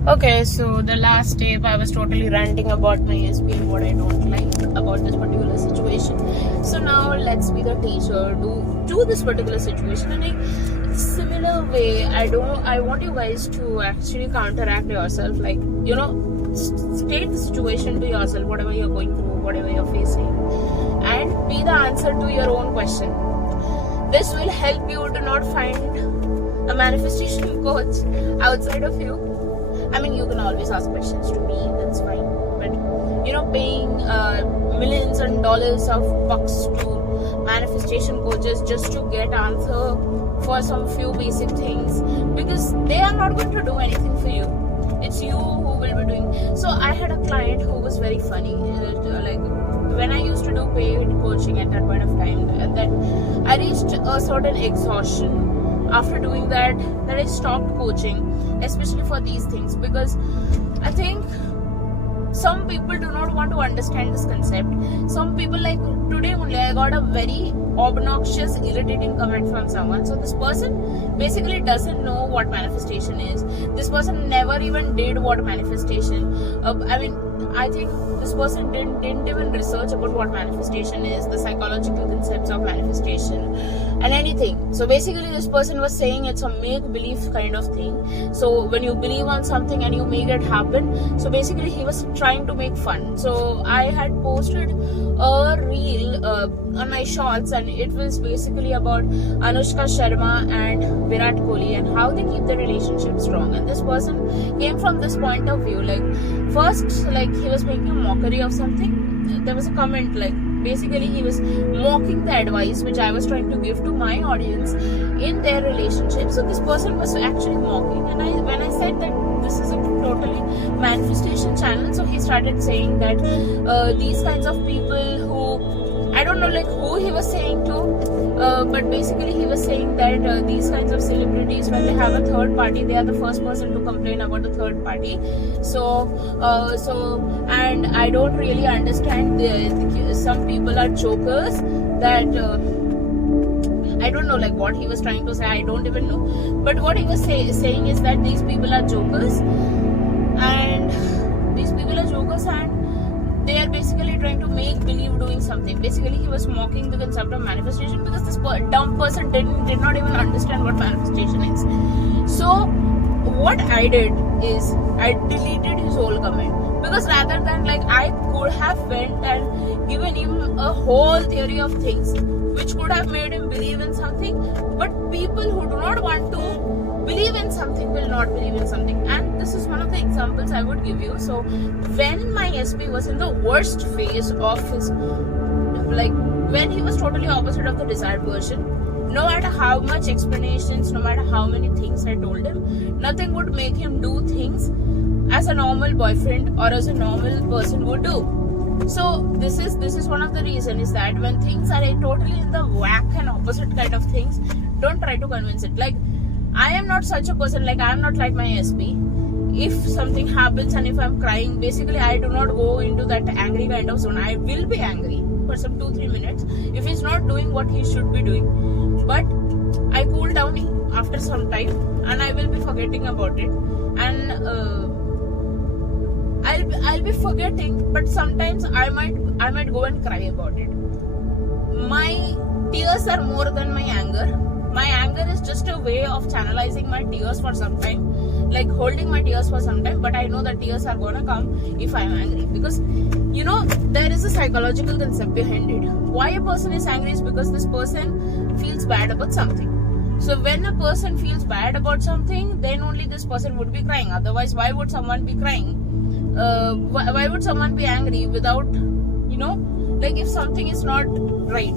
Okay, so the last tape I was totally ranting about my SP and what I don't like about this particular situation. So now let's be the teacher to this particular situation in a similar way. I want you guys to actually counteract yourself, like, state the situation to yourself, whatever you're going through, whatever you're facing, and be the answer to your own question. This will help you to not find a manifestation coach outside of you. I mean, you can always ask questions to me, that's fine. But, paying millions and dollars of bucks to manifestation coaches just to get answer for some few basic things, because they are not going to do anything for you. It's you who will be doing. So I had a client who was very funny. Like, when I used to do paid coaching at that point of time, and then I reached a certain exhaustion after doing that I stopped coaching, especially for these things, because I think some people do not want to understand this concept. Some people, like today only I got a very obnoxious, irritating comment from someone. So this person basically doesn't know what manifestation is. This person never even did what manifestation. I think this person didn't even research about what manifestation is, the psychological concepts of manifestation, and anything. So basically this person was saying it's a make-believe kind of thing. So when you believe on something and you make it happen, so basically he was trying to make fun. So I had posted a reel on my shorts, and it was basically about Anushka Sharma and Virat Kohli and how they keep their relationship strong. And this person came from this point of view, like, first, like, he was making a mockery of something. There was a comment, like, basically he was mocking the advice which I was trying to give to my audience in their relationship. So this person was actually mocking, and when I said that this is a totally manifestation channel, so he started saying that these kinds of people who, I don't know like who he was saying to, but basically he was saying that these kinds of celebrities, when they have a third party, they are the first person to complain about the third party. So and I don't really understand, some people are jokers, that I don't know like what he was trying to say, I don't even know, but what he was saying is that these people are jokers, and they are basically trying to make believe doing something. Basically he was mocking the concept of manifestation, because this dumb person did not even understand what manifestation is. So what I did is I deleted his whole comment, because rather than, like, I could have went and given him a whole theory of things which could have made him believe in something, but people who do not want to believe in something will not believe in something. And this is one of the examples I would give you. So when my SP was in the worst phase of his, like, when he was totally opposite of the desired version, no matter how much explanations, no matter how many things I told him, nothing would make him do things as a normal boyfriend or as a normal person would do. So this is one of the reasons, is that when things are totally in the whack and opposite kind of things, don't try to convince it. Like, I am not such a person, like, I am not like my SP. If something happens and if I'm crying, basically I do not go into that angry kind of zone. I will be angry for some 2-3 minutes if he's not doing what he should be doing, but I cool down after some time and I will be forgetting about it, and I'll be forgetting, but sometimes I might go and cry about it. My tears are more than my anger. My anger is just a way of channelizing my tears for some time, like holding my tears for some time, but I know that tears are gonna come if I'm angry, because there is a psychological concept behind it. Why a person is angry is because this person feels bad about something. So when a person feels bad about something, then only this person would be crying. Otherwise, why would someone be crying? Why would someone be angry without, like, if something is not right?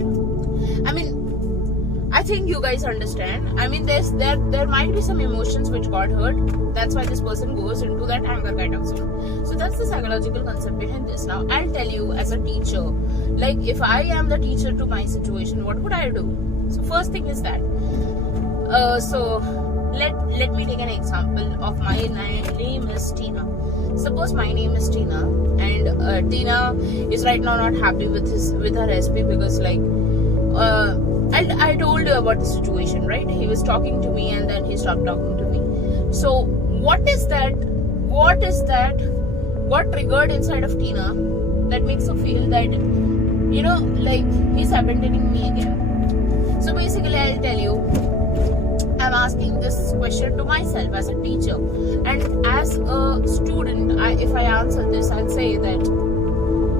I mean, I think you guys understand. I mean, there might be some emotions which got hurt. That's why this person goes into that anger kind of zone. So that's the psychological concept behind this. Now, I'll tell you as a teacher, like, if I am the teacher to my situation, what would I do? So first thing is that, so let me take an example of my name is Tina. Suppose my name is Tina, and Tina is right now not happy with her SP, because, like, I told you about the situation, right? He was talking to me and then he stopped talking to me. So what is that what is that, what triggered inside of Tina that makes her feel that, you know, like he's abandoning me again. So basically I'll tell you, I'm asking this question to myself as a teacher, and as a student, if I answer this, I'll say that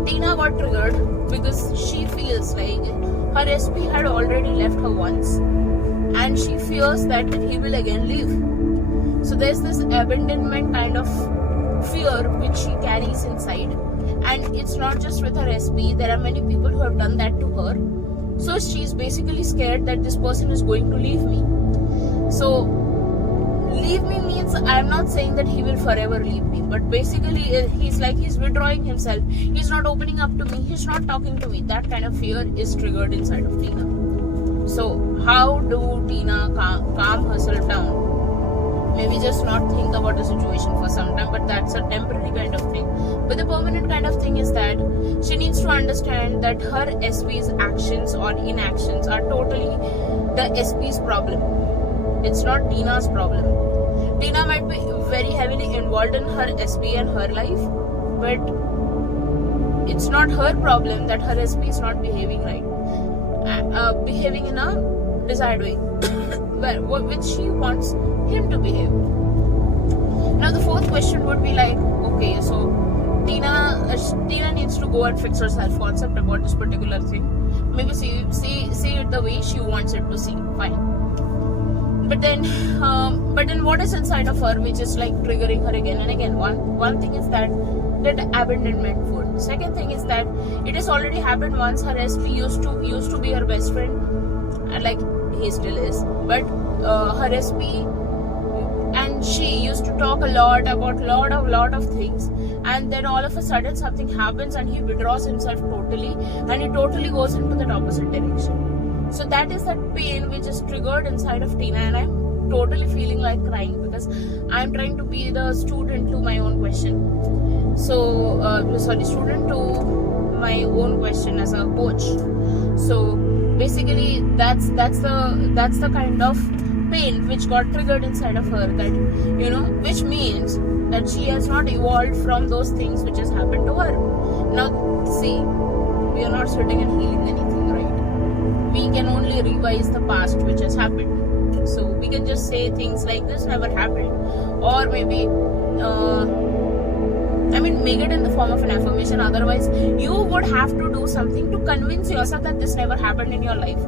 Tina got triggered because she feels like her SP had already left her once and she fears that he will again leave. So there's this abandonment kind of fear which she carries inside, and it's not just with her SP, there are many people who have done that to her. So she's basically scared that this person is going to leave me. So leave me means I'm not saying that he will forever leave me, but basically he's like he's withdrawing himself, he's not opening up to me, he's not talking to me. That kind of fear is triggered inside of Tina. So how do Tina calm herself down? Maybe just not think about the situation for some time, but that's a temporary kind of thing. But the permanent kind of thing is that she needs to understand that her SP's actions or inactions are totally the SP's problem. It's not Tina's problem. Tina might be very heavily involved in her SP and her life, but it's not her problem that her SP is not behaving right, behaving in a desired way, which she wants him to behave. Now the fourth question would be like, okay, so Tina needs to go and fix her self-concept about this particular thing. Maybe see it the way she wants it to see. Fine. But then what is inside of her which is like triggering her again and again? One thing is that abandonment food. Second thing is that it has already happened once. Her SP used to be her best friend, and like he still is. But her SP and she used to talk a lot about lot of things, and then all of a sudden something happens and he withdraws himself totally, and he totally goes into the opposite direction. So that is that pain which is triggered inside of Tina, and I'm totally feeling like crying because I'm trying to be the student to my own question. So student to my own question as a coach. So basically that's the kind of pain which got triggered inside of her, that, you know, which means that she has not evolved from those things which has happened to her. Now see, we are not sitting and healing anything, right? We can only revise the past which has happened. So we can just say things like this never happened, or maybe make it in the form of an affirmation. Otherwise you would have to do something to convince yourself that this never happened in your life,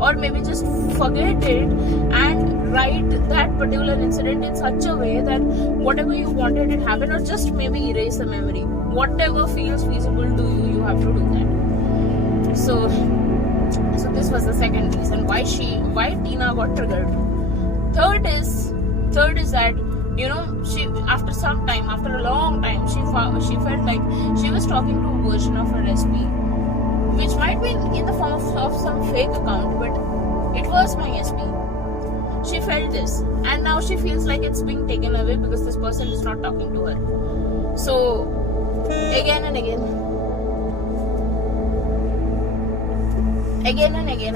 or maybe just forget it and write that particular incident in such a way that whatever you wanted it happen, or just maybe erase the memory. Whatever feels feasible to you, you have to do that. So this was the second reason why Tina got triggered. Third is that, you know, she after a long time she felt like she was talking to a version of her SP, which might be in the form of some fake account, but it was my SP. She felt this, and now she feels like it's being taken away because this person is not talking to her. So again and again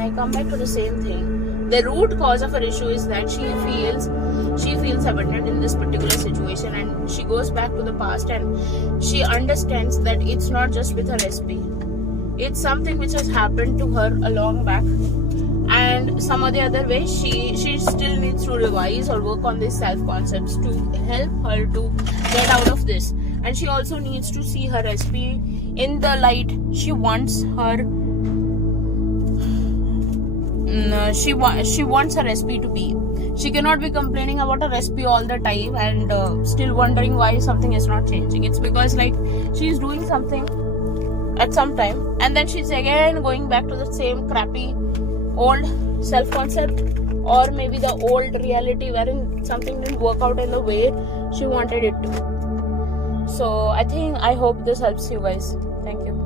I come back to the same thing. The root cause of her issue is that she feels abandoned in this particular situation, and she goes back to the past and she understands that it's not just with her SP. It's something which has happened to her a long back, and some or the other way she still needs to revise or work on these self-concepts to help her to get out of this. And she also needs to see her SP in the light she wants her she wants her SP to be. She cannot be complaining about her SP all the time and still wondering why something is not changing. It's because like she's doing something at some time and then she's again going back to the same crappy old self-concept, or maybe the old reality wherein something didn't work out in the way she wanted it to. So I hope this helps you guys. Thank you.